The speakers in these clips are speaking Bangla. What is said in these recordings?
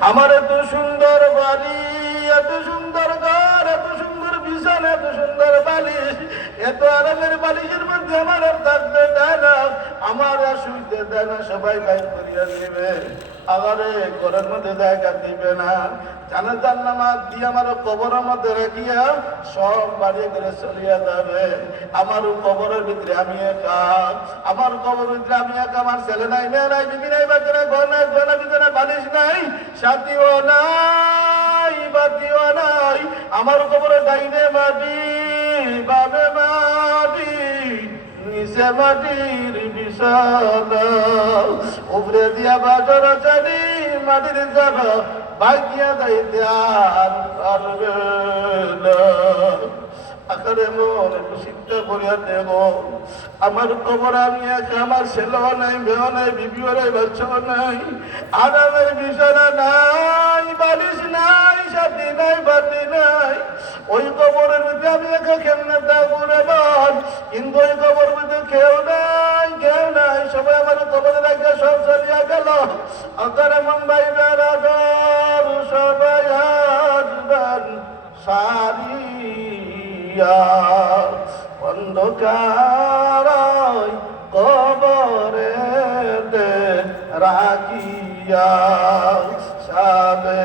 আমার এত সুন্দর বাড়ি এত সুন্দর ঘর, এত সুন্দর বিছানা, এত সুন্দর বালিশ এত আরামের বালিশের মধ্যে আমার আর আমার শুইতে দেয় না সবাই বাইর করিয়া নেবে আমারে ঘরের মধ্যে জায়গা দিবে না। জানা জান নামাজ দিয়ে আমার কবরের মধ্যে রাখিয়া সব বাড়ি করে চলিয়া যাবে। আমার কবরের ভিতরে আমি একা। আমার কবরের ভিতরে আমি একা। আমার ছেলে নাই, মেয়ে নাই, বিবি নাই, বাচ্চা ঘর নাই ঘরের ভিতরে বালিশ নাই, সাথীও নাই, বাতিও নাই। আমার কবরে ডাইনে মাটি বাবে নিচে মাটির বিছানা উপরে দিয়া বাজার চালি মাটির জানা বাকিয়া যাইতে আর পারবে আকারে মন একটু চিন্তা করিয়া দেব। আমার খবর আমি একা, আমার ছেলেও নাই মেয়েও নাই বিবিও নাই বাচ্চাও নাই, আরামের বিছানা নাই, বালিশ নাই, সাথী নাই, বাতি নাই। ওই কবরের মধ্যে আমি একা কেমনে থাকব রে বোন কিন্তু ওই কবর কেউ নাই কেউ নাই, সবাই আমার কবরে রাখা সব চলিয়া গেল। আকারে মুম্বাই বেড়াদর সবাই আসবেন সারিয়া। অন্ধকার কবরে রাখিয়া। সাবে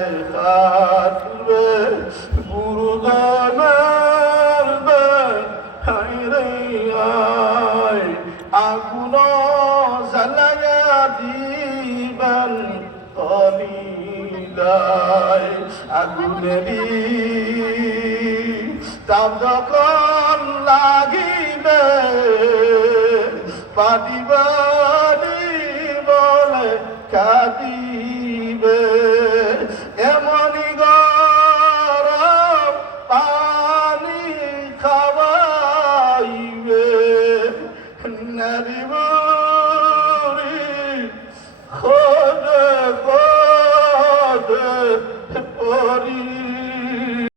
আগুন জ্বালাইয়া দিবেন কলিলায় আগুনেরই তাপ যখন লাগিবে পাদিবানি বলে কাঁদিবে